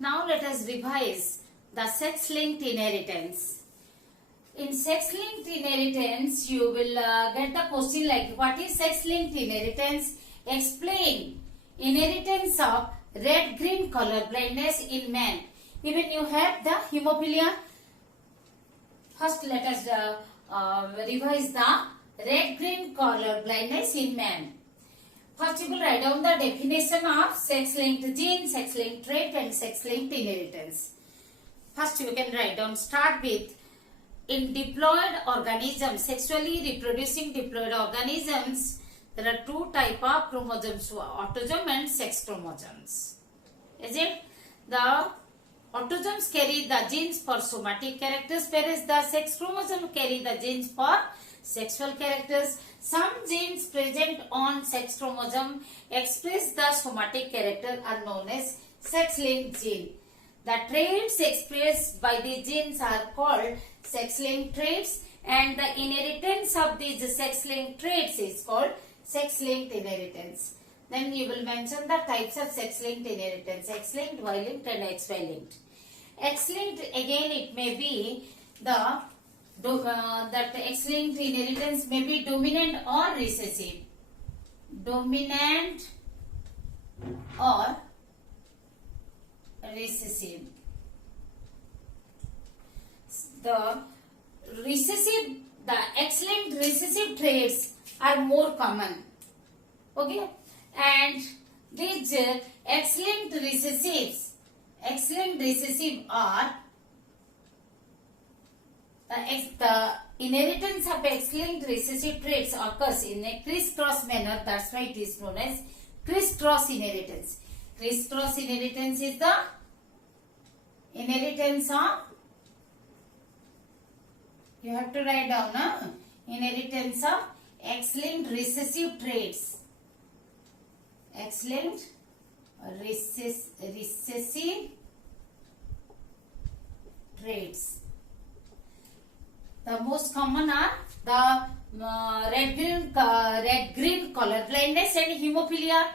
Now let us revise the sex-linked inheritance. In sex-linked inheritance, you will get the question like, what is sex-linked inheritance? Explain inheritance of red-green color blindness in men. Even you have the hemophilia. First, let us revise the red-green color blindness in men. First, you will write down the definition of sex-linked gene, sex-linked trait, and sex-linked inheritance. First, you can write down. Start with, in diploid organisms, sexually reproducing diploid organisms, there are two types of chromosomes, autosome and sex chromosomes. Is it? The autosomes carry the genes for somatic characters, whereas the sex chromosomes carry the genes for sexual characters. Some genes present on sex chromosome express the somatic character are known as sex-linked gene. The traits expressed by the genes are called sex-linked traits, and the inheritance of these sex-linked traits is called sex-linked inheritance. Then you will mention the types of sex-linked inheritance: X-linked, Y-linked, and XY-linked. X-linked, again, it may be that X-linked inheritance may be dominant or recessive. Dominant or recessive. The X-linked recessive traits are more common. Okay, and these X-linked recessive are the inheritance of X-linked recessive traits occurs in a crisscross manner. That's why it is known as crisscross inheritance. Crisscross inheritance is the inheritance of, you have to write down, inheritance of X-linked recessive traits. X-linked recessive traits. The most common are the red-green color blindness and hemophilia.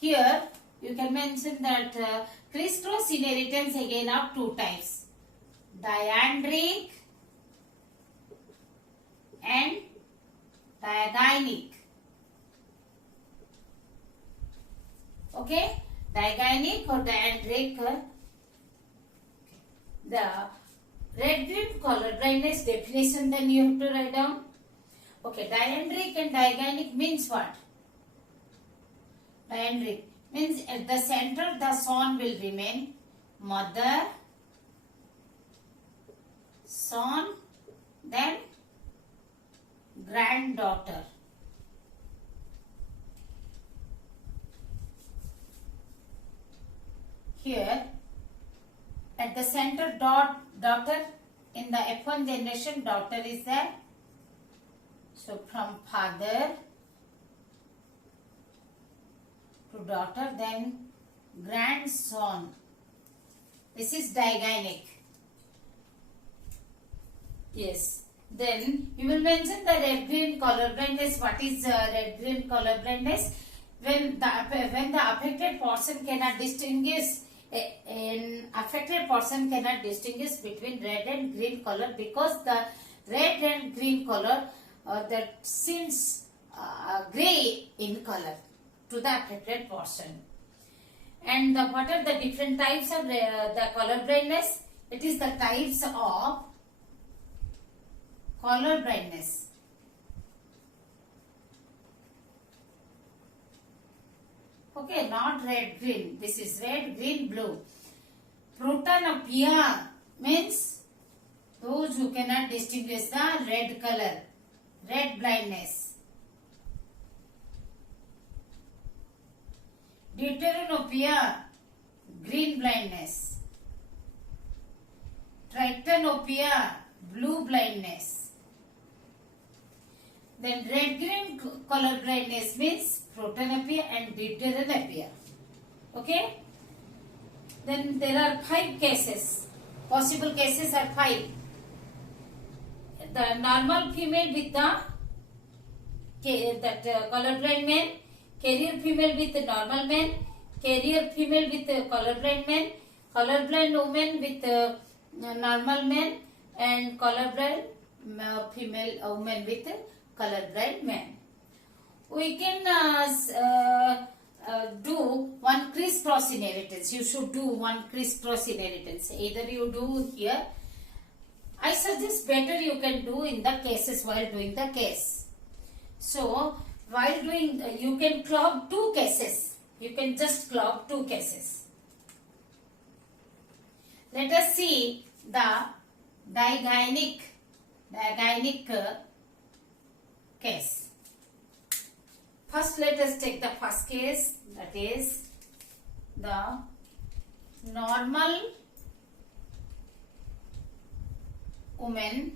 Here you can mention that crisscross inheritance again of two types: diandric and diagynic. Okay, diagynic or diandric. The red-green color blindness definition, then you have to write down. Okay, diandric and diagynic means what? Diandric means at the center the son will remain mother, son, then granddaughter. Here at the center daughter, in the F1 generation daughter is there. So from father to daughter, then grandson. This is diagynic. Yes. Then you will mention the red-green color blindness. What is red-green color blindness? When the affected person cannot distinguish, an affected person cannot distinguish between red and green color, because the red and green color that seems grey in color to the affected person. And what are the different types of the color blindness? It is the types of color blindness. Okay, not red green. This is red, green, blue. Protanopia means those who cannot distinguish the red color, red blindness. Deuteranopia, green blindness. Tritanopia, blue blindness. Then red-green color blindness means protanopia and deuteranopia. Okay. Then there are 5 cases. Possible cases are 5. The normal female with the colorblind man, carrier female with the normal man, carrier female with the colorblind man, colorblind woman with normal man, and colorblind female woman with colorblind man. We can do one crisscross inheritance. You should do one crisscross inheritance. Either you do here. I suggest better you can do in the cases while doing the case. So while doing, you can clog two cases. You can just clog two cases. Let us see the digynic case. First, let us take the first case, that is the normal woman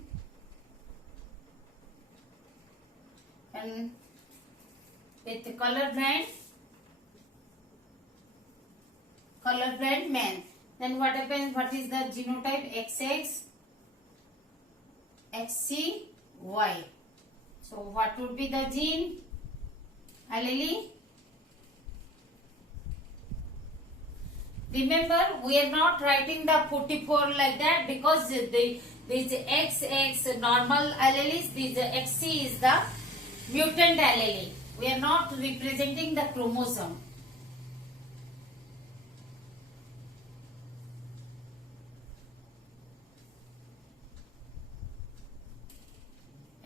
and with the colorblind man. Then what happens? What is the genotype? XX, XCY. So what would be the gene? Allele. Remember, we are not writing the 44 like that because these XX normal alleles, this XC is the mutant allele. We are not representing the chromosome.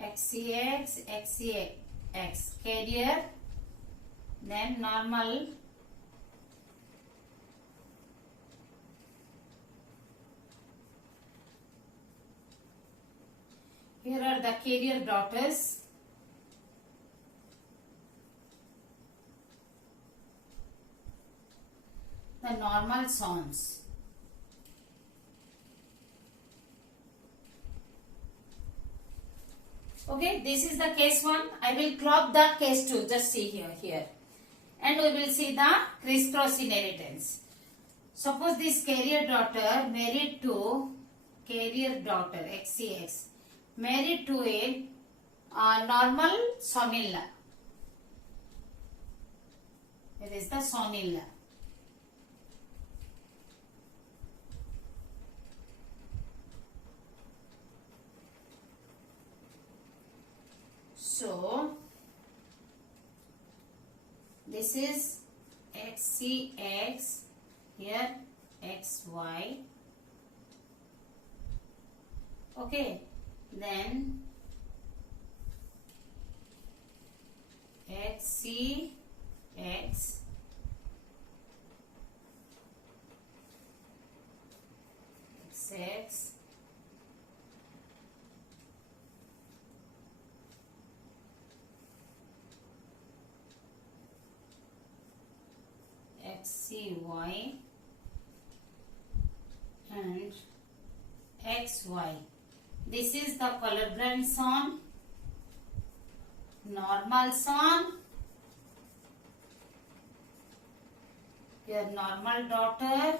XCX, XCX carrier, then normal here are the carrier daughters. The normal sons. Okay, this is the case 1. I will clog the case 2. Just see here. And we will see the crisscross inheritance. Suppose this carrier daughter married to XCX married to a normal son-in-law. It is the son-in-law. So this is XCX, here XY. Okay, then XCX, XX, XCY and XY. This is the colorblind son, normal son, your normal daughter,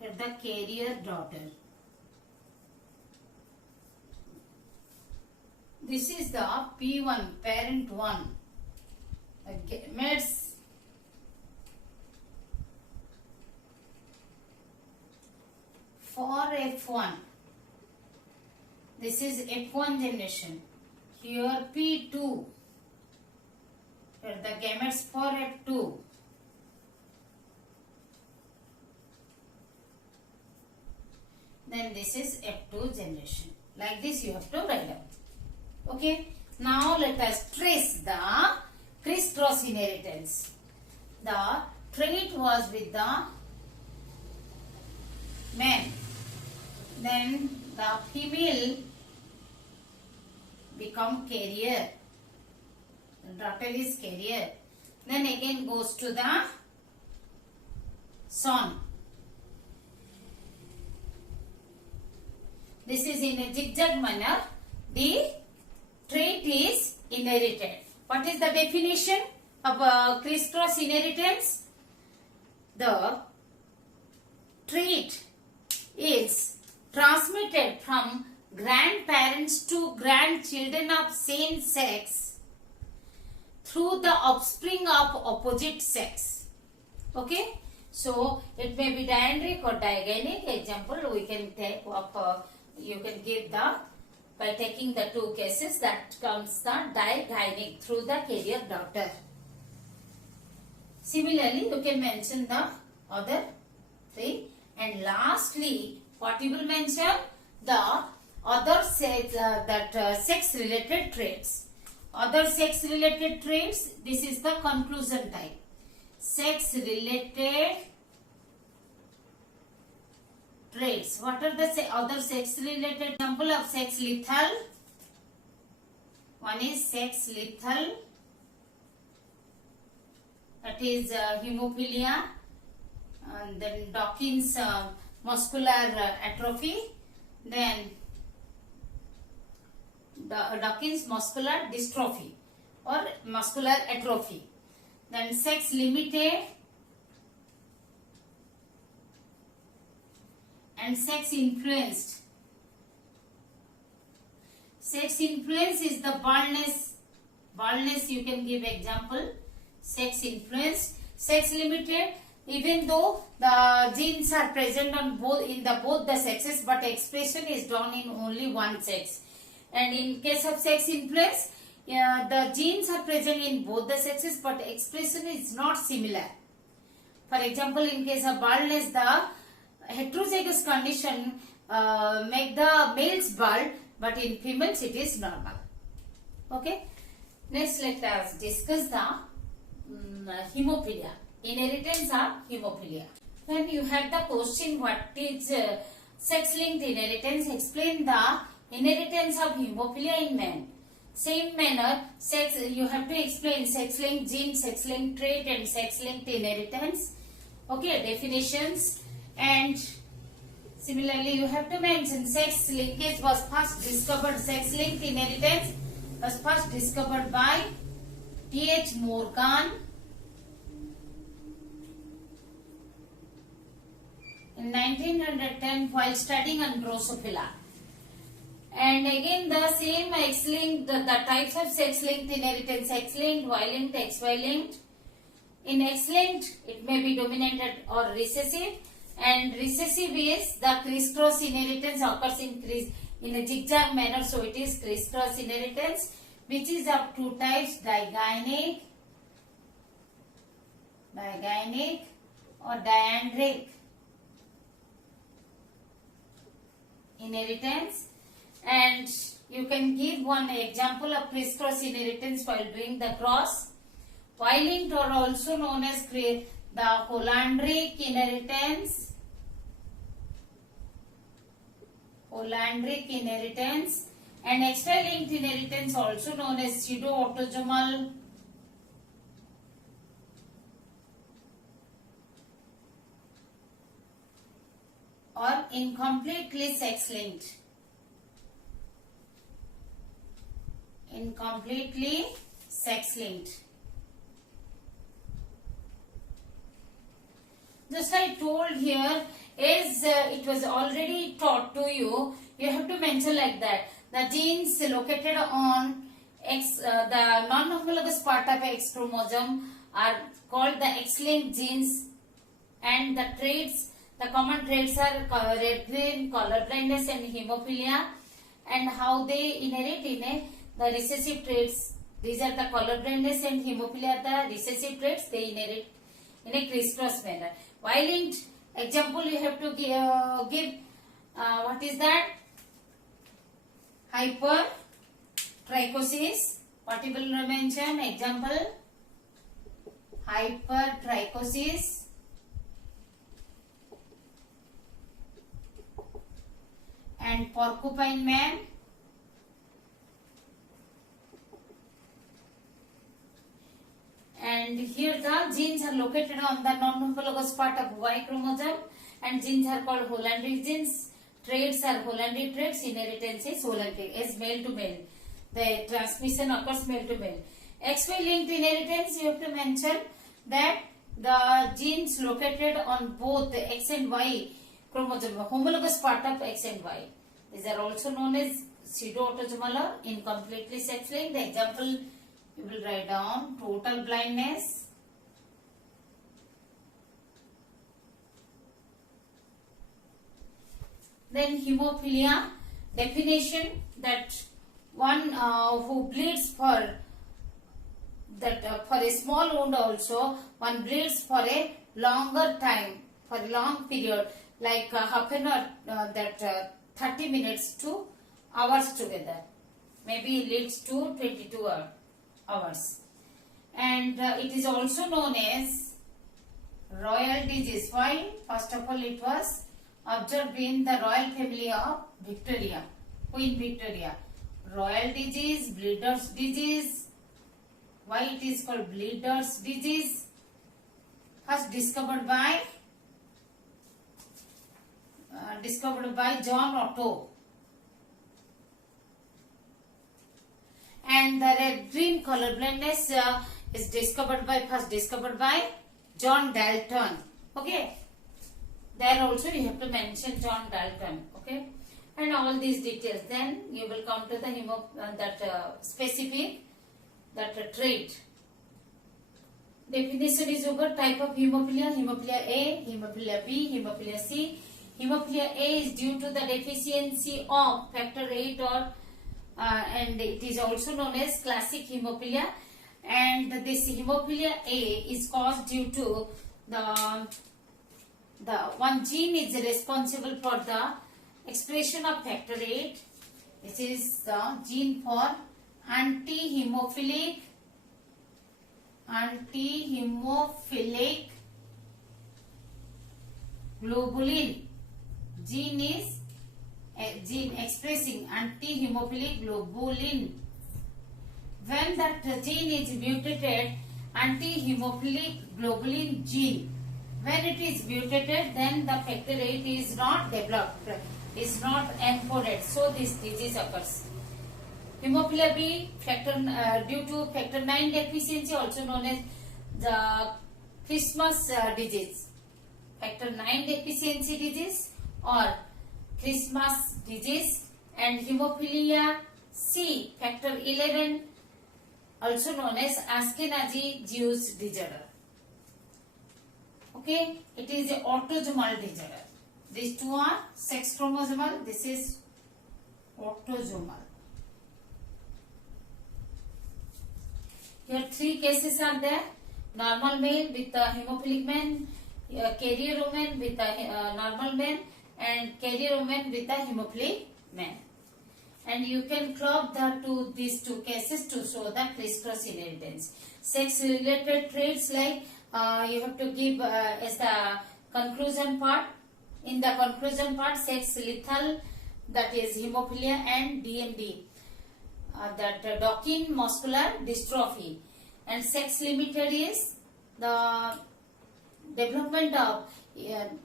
here the carrier daughter. This is the P1, parent 1, the gametes for F1. This is F1 generation. Here P2, here the gametes for F2. Then this is F2 generation. Like this you have to write down. Okay. Now let us trace the crisscross inheritance. The trait was with the man. Then the female become carrier. The daughter is carrier. Then again goes to the son. This is in a zigzag manner. The trait is inherited. What is the definition of crisscross inheritance? The trait is transmitted from grandparents to grandchildren of same sex through the offspring of opposite sex. Okay, so it may be diandric or digenic. Example we can take up, you can give the, by taking the two cases, that comes the digenic, through the carrier daughter. Similarly, you can mention the other three, and lastly, what you will mention, the other sex, sex related traits. Other sex related traits, this is the conclusion type. Sex related traits. What are the other sex related? Example of sex lethal. One is sex lethal, that is hemophilia, and then Dawkins muscular atrophy, then Dawkins muscular dystrophy or muscular atrophy, then sex limited and sex influenced. Sex influence is the baldness. Baldness you can give example. Sex influenced. Sex limited, even though the genes are present on both both the sexes, but expression is done in only one sex. And in case of sex influence, the genes are present in both the sexes, but expression is not similar. For example, in case of baldness, the heterozygous condition make the males bald, but in females it is normal. Okay. Next, let us discuss the hemophilia. Inheritance of hemophilia. When you have the question, what is sex-linked inheritance? Explain the inheritance of hemophilia in men. Same manner, you have to explain sex-linked gene, sex-linked trait, and sex-linked inheritance. Okay, definitions. And similarly, you have to mention sex linkage was first discovered. Sex-linked inheritance was first discovered by T.H. Morgan in 1910 while studying on Drosophila. And again the same X-linked, the types of sex-linked inheritance: X-linked, Y-linked, XY-linked. In X-linked, it may be dominant or recessive, and recessive is the crisscross inheritance occurs in a zigzag manner, so it is crisscross inheritance, which is of two types: digenic or diandric inheritance. And you can give one example of crisscross inheritance while doing the cross. Y-linked, or also known as the Hollandric inheritance. Hollandric inheritance. And XY-linked inheritance, also known as pseudo-autosomal or incompletely sex-linked. Incompletely sex-linked. Just I told here is it was already taught to you. You have to mention like that. The genes located on the non-homologous part of X chromosome are called the X-linked genes, and the traits, the common traits are red green, color blindness, and hemophilia. And how they inherit in the recessive traits. These are the color blindness and hemophilia, the recessive traits. They inherit in a crisscross manner. Y-linked example you have to give what is that? Hypertrichosis. What you will mention? Example: hypertrichosis, and porcupine man. And here the genes are located on the non-homologous part of Y chromosome, and genes are called Hollandric genes. Traits are Hollandric traits. Inheritance is Hollandric, as male to male. The transmission occurs male to male. XY-linked inheritance, you have to mention that the genes located on both the X and Y chromosome, homologous part of X and Y. These are also known as pseudo-autosomal or incompletely sex-linked. The example You will write down total blindness. Then hemophilia definition, that one who bleeds for a small wound also, one bleeds for a longer time, for a long period, like half an hour, 30 minutes to hours together. Maybe leads to 22 hours. And it is also known as royal disease. Why? First of all, it was observed in the royal family of Victoria, Queen Victoria. Royal disease, bleeders disease. Why it is called bleeders disease? First discovered by John Otto. And the red green color blindness is first discovered by John Dalton. Okay. There also you have to mention John Dalton. Okay. And all these details. Then you will come to the specific trait. Definition is over. Type of hemophilia: hemophilia A, hemophilia B, hemophilia C. Hemophilia A is due to the deficiency of factor VIII and it is also known as classic hemophilia. And this hemophilia A is caused due to the one gene is responsible for the expression of factor VIII. This is the gene for anti-hemophilic globulin. Gene is a gene expressing anti-hemophilic globulin. When that gene is mutated, anti-hemophilic globulin gene, when it is mutated, then the factor VIII is not developed, is not encoded. So this disease occurs. Hemophilia B, due to factor IX deficiency, also known as the Christmas disease. Factor IX deficiency disease or Christmas disease. And hemophilia C, factor 11, also known as Ashkenazi Jews disorder. Okay, it is an autosomal disorder. These two are sex chromosomal. This is autosomal. Here three cases are there: normal male with a hemophilic man, carrier woman with a normal man, and carrier woman with a hemophilic man. And you can club these two cases to show the crisscross inheritance. Sex related traits, like you have to give as the conclusion part. In the conclusion part, sex lethal, that is hemophilia, and DMD, Duchenne muscular dystrophy. And sex limited is the development of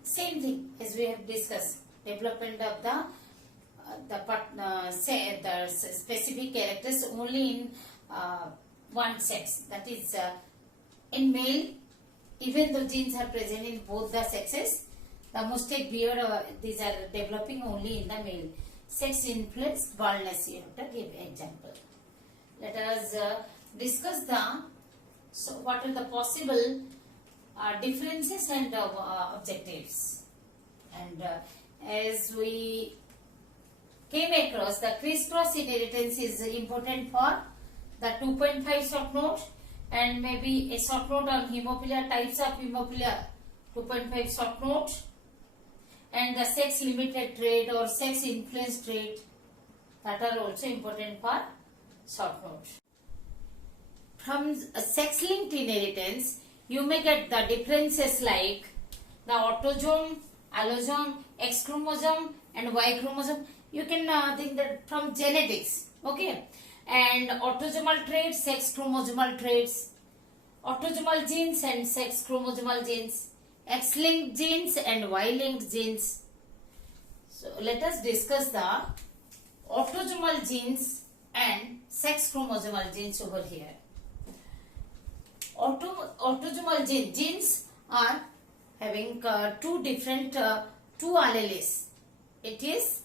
same thing as we have discussed, development of the specific characters only in one sex, that is in male. Even though genes are present in both the sexes, the mustache, beard, these are developing only in the male. Sex influenced baldness, you have to give example. Let us discuss what are the possible differences and objectives. And as we came across, the crisscross inheritance is important for the 2.5 short note, and maybe a short note on hemophilia, types of hemophilia, 2.5 short note, and the sex limited trait or sex influenced trait, that are also important for short note. From sex linked inheritance, you may get the differences like the autosome, allosome, X chromosome and Y chromosome. You can think that from genetics, okay? And autosomal traits, sex chromosomal traits, autosomal genes and sex chromosomal genes, X-linked genes and Y-linked genes. So let us discuss the autosomal genes and sex chromosomal genes over here. Autosomal genes are having two different two alleles. It is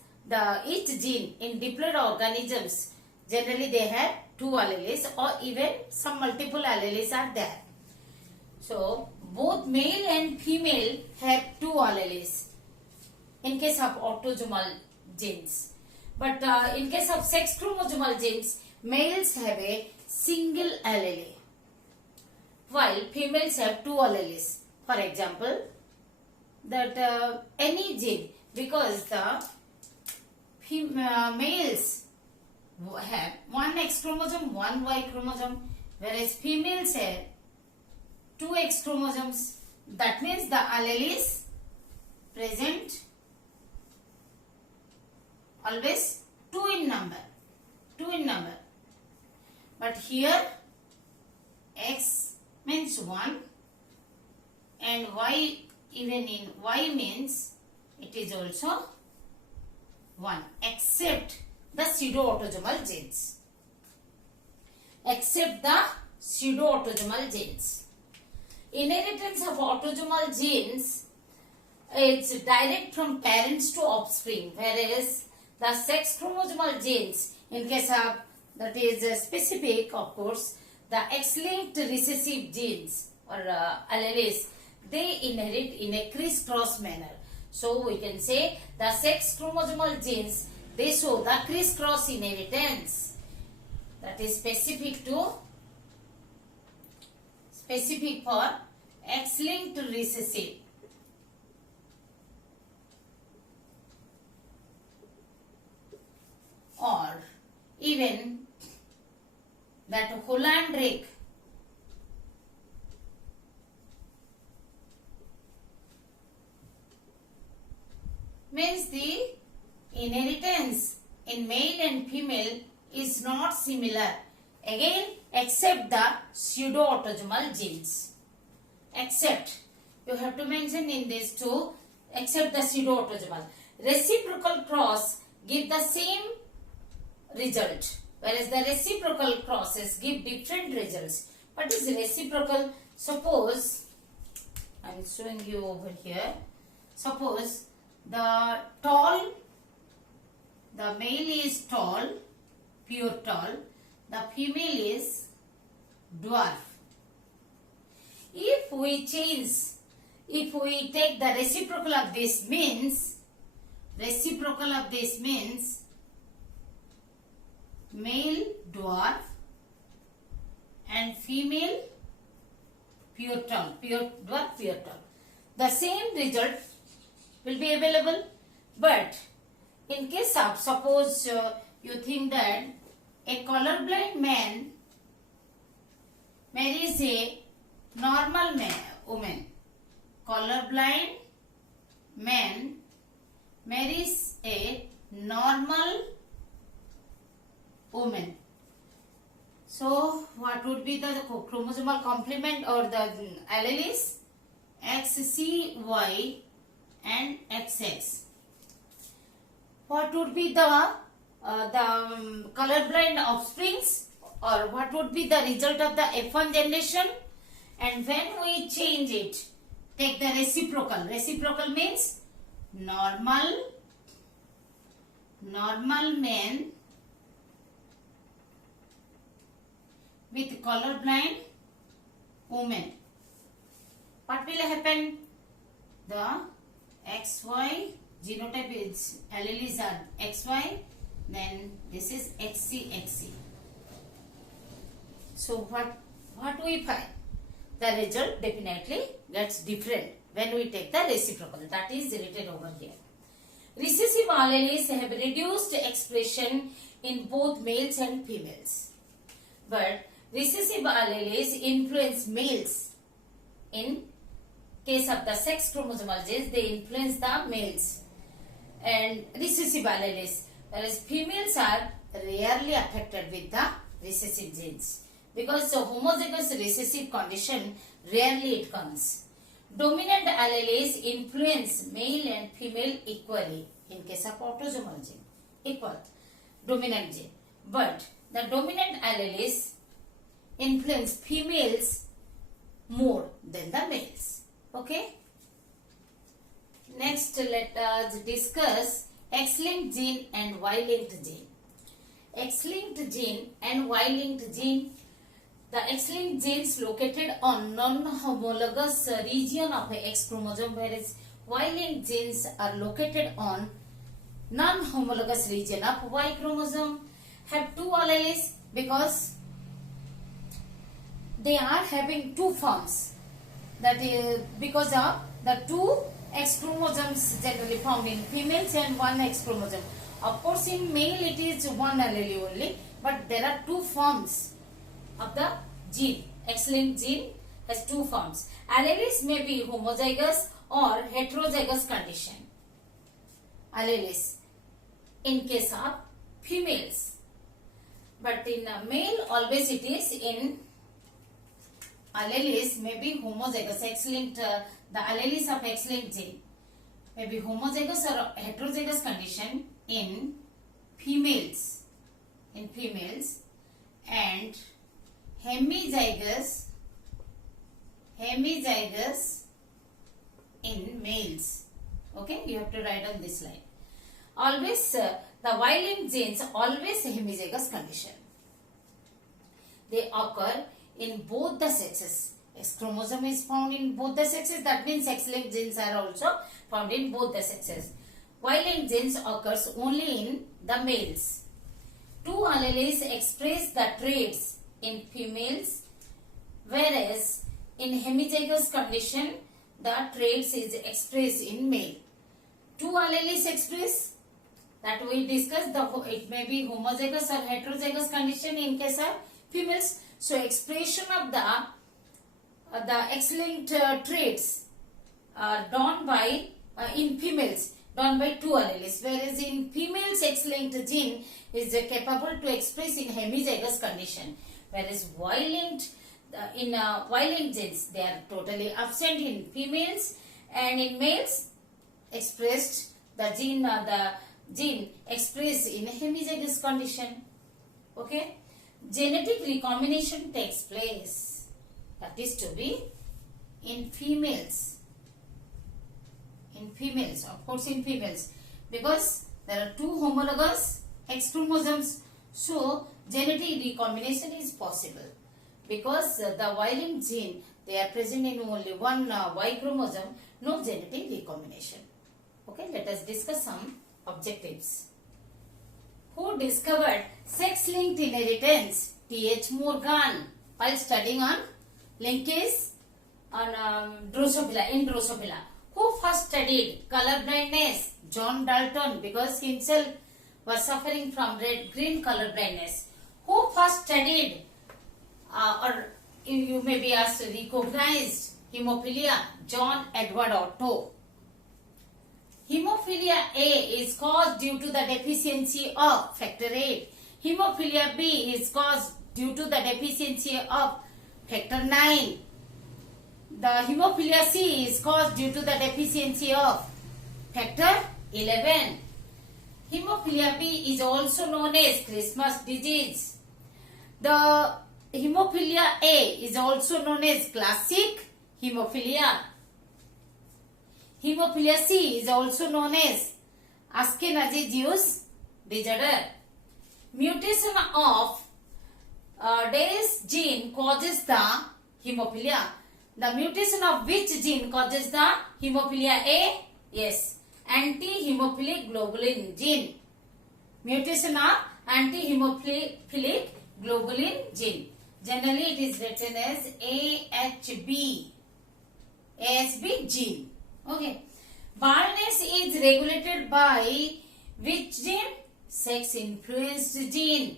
each gene in diploid organisms. Generally, they have two alleles or even some multiple alleles are there. So both male and female have two alleles in case of autosomal genes. But in case of sex chromosomal genes, males have a single allele while females have two alleles. For example, that any gene, because the males have one X chromosome, one Y chromosome, whereas females have two X chromosomes. That means the allele is present always two in number. But here X means 1 and Y, even in Y means it is also 1, except the pseudo-autosomal genes. Inheritance of autosomal genes is direct from parents to offspring, whereas the sex chromosomal genes, in case of that is specific, of course, the X-linked recessive genes or alleles, they inherit in a crisscross manner. So we can say the sex chromosomal genes, they show the crisscross inheritance, that is specific for X-linked recessive. Or even that Hollandric means the inheritance in male and female is not similar, again except the pseudo-autosomal genes. Except, you have to mention in this too, except the pseudo-autosomal. Reciprocal cross give the same result, whereas the reciprocal crosses give different results. What is reciprocal? Suppose, I am showing you over here, suppose the male is tall, pure tall, the female is dwarf. If we take the reciprocal of this means, male dwarf and female pure tall, the same result will be available. But in case of, suppose you think that a colorblind man marries a normal woman, colorblind man marries a normal woman. So what would be the chromosomal complement or the alleles? XCY and XX. What would be the colorblind offsprings, or what would be the result of the F1 generation? And when we change it, take the reciprocal. Reciprocal means normal man with colorblind woman. What will happen? The XY genotype is, alleles are XY, then this is XC. So what we find? The result definitely gets different when we take the reciprocal. That is written over here. Recessive alleles have reduced expression in both males and females. But recessive alleles influence males. In case of the sex chromosomal genes, they influence the males and recessive alleles, whereas females are rarely affected with the recessive genes, because the homozygous recessive condition rarely it comes. Dominant alleles influence male and female equally in case of autosomal gene, equal dominant gene, but the dominant alleles influence females more than the males. Okay. Next, let us discuss X-linked gene and Y-linked gene. X-linked gene and Y-linked gene. The X-linked genes located on non-homologous region of a X chromosome, whereas Y-linked genes are located on non-homologous region of Y chromosome. Have two alleles because they are having two forms. That is because of the two X chromosomes generally found in females and one X chromosome. Of course, in male it is one allele only, but there are two forms of the gene. X-linked gene has two forms. Alleles may be homozygous or heterozygous condition. Alleles in case of females, but in a male always it is in alleles may be homozygous. X-linked the alleles of X-linked gene may be homozygous or heterozygous condition in females. And hemizygous in males. Okay, you have to write on this line. Always the Y-linked genes always hemizygous condition. They occur in both the sexes. X chromosome is found in both the sexes. That means X-linked genes are also found in both the sexes. Y-linked genes occurs only in the males. Two alleles express the traits in females, whereas in hemizygous condition the traits is expressed in male. Two alleles express, that we discussed, it may be homozygous or heterozygous condition in case of females. So expression of the X-linked traits are done by in females done by two alleles, whereas in females X-linked gene is capable to express in hemizygous condition, whereas Y-linked Y-linked genes, they are totally absent in females, and in males expressed the gene expressed in hemizygous condition. Okay, genetic recombination takes place, that is to be in females. Of course in females, because there are two homologous X chromosomes, so genetic recombination is possible. Because the Y-linked gene, they are present in only one Y chromosome, no genetic recombination. Okay, let us discuss some objectives. Who discovered sex-linked inheritance? T.H. Morgan, while studying on linkage on Drosophila, in Drosophila. Who first studied color blindness? John Dalton, because himself was suffering from red-green color blindness. Who first studied or you may be asked, recognized hemophilia? John Edward Otto. Hemophilia A is caused due to the deficiency of factor VIII. Hemophilia B is caused due to the deficiency of factor IX. The hemophilia C is caused due to the deficiency of factor XI. Hemophilia B is also known as Christmas disease. The hemophilia A is also known as classic hemophilia. Hemophilia C is also known as Ashkenazi Jewish disorder. Mutation of this gene causes the hemophilia. The mutation of which gene causes the hemophilia A? Yes, anti-hemophilic globulin gene. Mutation of anti-hemophilic globulin gene. Generally it is written as AHB gene. Okay. Baldness is regulated by which gene? Sex-influenced gene.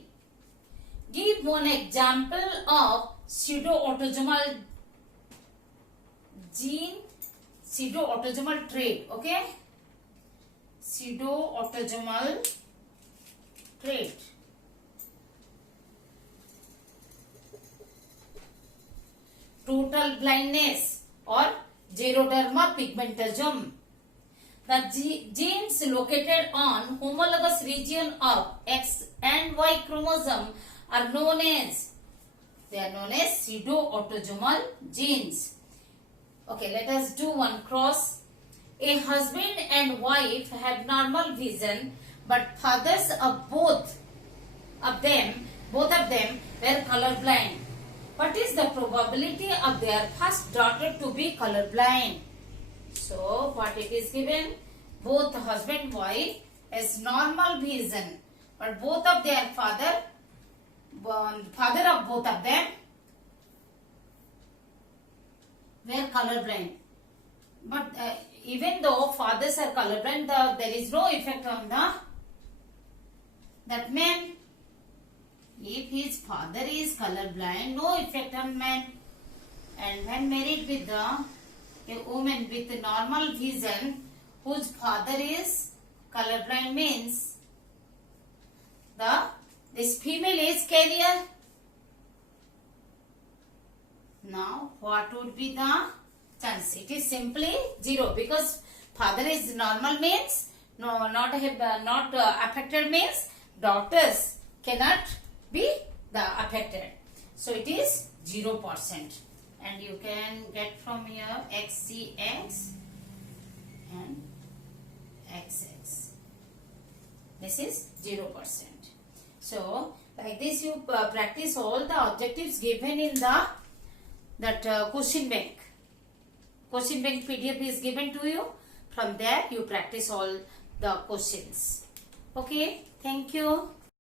Give one example of pseudo-autosomal gene, pseudo-autosomal trait. Okay. Pseudo-autosomal trait. Total blindness or xeroderma pigmentosa. The genes located on homologous region of X and Y chromosome are known as pseudo-autosomal genes. Okay, let us do one cross. A husband and wife have normal vision, but fathers of both of them, both of them were colorblind. What is the probability of their first daughter to be colorblind? So what it is given? Both husband and wife has normal vision, but both of their father of both of them were colorblind. But even though fathers are colorblind, there is no effect on that man. If his father is colorblind, no effect on man. And when married with a woman with normal vision, whose father is colorblind, means this female is carrier. Now what would be the chance? It is simply 0, because father is normal means not affected means daughters cannot be affected. So it is 0%, and you can get from here XCX and XX. This is 0%. So like this you practice all the objectives given in that question bank. Question bank PDF is given to you. From there you practice all the questions. Okay, thank you.